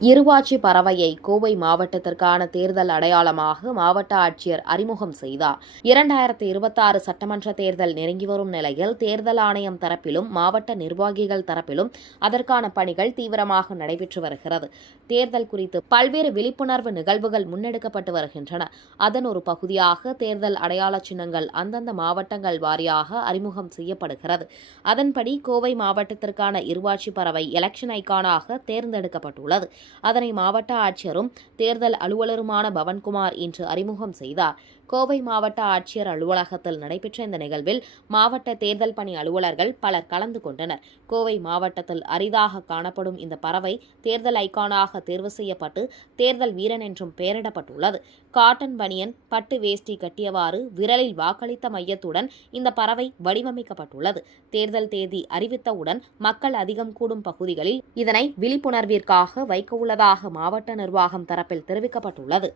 இருவாச்சி பறவையை கோவை மாவட்டத்திற்கான தேர்தல் அடையாளமாக மாவட்ட ஆட்சியர் அறிமுகம் செய்தார். 2026 சட்டமன்ற தேர்தல் நெருங்கி வரும் நிலையில் தேர்தல் ஆணையம் தரப்பிலும் மாவட்ட நிர்வாகிகள் தரப்பிலும் அதற்கான பணிகள் தீவிரமாக நடைபெற்று வருகிறது. தேர்தல் குறித்து பல்வேறு விழிப்புணர்வு நிகழ்வுகள் முன்னெடுக்கப்பட்டு வருகின்றன. அதன் ஒரு பகுதியாக தேர்தல் அடையாள சின்னங்கள் அந்தந்த மாவட்டங்கள் வாரியாக அறிமுகம் செய்யப்படுகிறது. அதன்படி கோவை மாவட்டத்திற்கான இருவாச்சி பறவை எலெக்ஷன் ஐகானாக தேர்ந்தெடுக்கப்பட்டுள்ளது. அதனை மாவட்ட ஆட்சியரும் தேர்தல் அலுவலருமான பவன்குமார் இன்று அறிமுகம் செய்தார். கோவை மாவட்ட ஆட்சியர் அலுவலகத்தில் நடைபெற்ற இந்த நிகழ்வில் மாவட்ட தேர்தல் பணி அலுவலர்கள் பலர் கலந்து கொண்டனர். கோவை மாவட்டத்தில் அரிதாக காணப்படும் இந்த பறவை தேர்தல் ஐகானாக தேர்வு செய்யப்பட்டு தேர்தல் வீரன் என்றும் பெயரிடப்பட்டுள்ளது. காட்டன் பனியன், பட்டு வேஷ்டி கட்டியவாறு விரலில் வாக்களித்த மையத்துடன் இந்த பறவை வடிவமைக்கப்பட்டுள்ளது. தேர்தல் தேதி அறிவித்தவுடன் மக்கள் அதிகம் கூடும் பகுதிகளில் இதனை விழிப்புணர்விற்காக வைக்க உள்ளதாக மாவட்ட நிர்வாகம் தரப்பில் தெரிவிக்கப்பட்டுள்ளது.